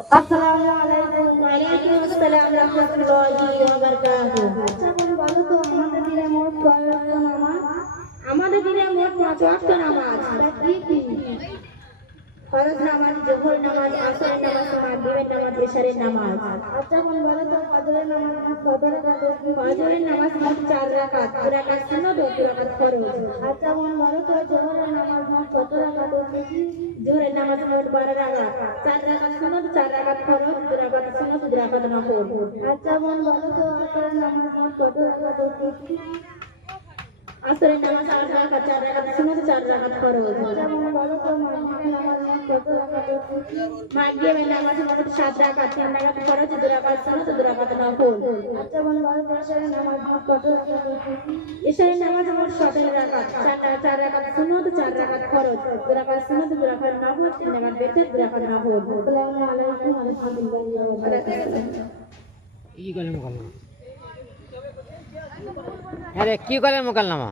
আসসালামু আলাইকুম। ওয়ালাইকুম আসসালাম রাহমাতুল্লাহি ওয়া বারাকাতুহু। আচ্ছা বোন, বলো তো আমাদের দিনে মোট কয় ওয়াক্ত নামাজ? আমাদের দিনে মোট 5 ওয়াক্ত নামাজ। তা কি কি? ফরজ নামাজ, যোহর নামাজ, আসরের নামাজ, মাগরিবের নামাজ, এশারের নামাজ। আচ্ছা বোন, বলো তো ফজরের নামাজ মোট কত রাকাত ও কি কি? ফজরের নামাজ মোট 4 রাকাত, 2 রাকাত সুন্নত ও 2 রাকাত ফরজ। আচ্ছা বোন, বলো তো জোহরের নামাজ মোট কত রাকাত ও কি কি? যোহরের নামাজ মোট 12 রাকাত, 4 রাকাত সুন্নত, 4 রাকাত ফরজ, 2 রাকাত সুন্নত, 2 রাকাত নফল। আচ্ছা বোন, বলো তো আসরের নামাজ মোট কত রাকাত ও কি কি? আসরের নামাজ 8 রাকাত, 4 রাকাত সুন্নত, 4 রাকাত ফরজ। আচ্ছা বোন, বলো তো মাগরিবের নামাজ মোট কত রাকাত ও কি কি? মাগরিবের নামাজ মোট 7 রাকাত, 3 রাকাত ফরজ, 2 রাকাত সুন্নত, 2 রাকাত নফল। আচ্ছা বোন, বলো তো এশারের নামাজ মোট কত রাকাত ও কি কি? এশারের নামাজ মোট 17 রাকাত, 4 রাকাত সুন্নত, 4 রাকাত ফরজ, 2 রাকাত সুন্নত, 2 রাকাত নফল, 3 রাকাত বিতর, 2 রাকাত নফল। আসসালামু আলাইকুম ওয়া রাহমাতুল্লাহি ওয়া বারাকাতুহু। কি করে মোকাল্লামা? আরে কি করে মোকাল্লামা?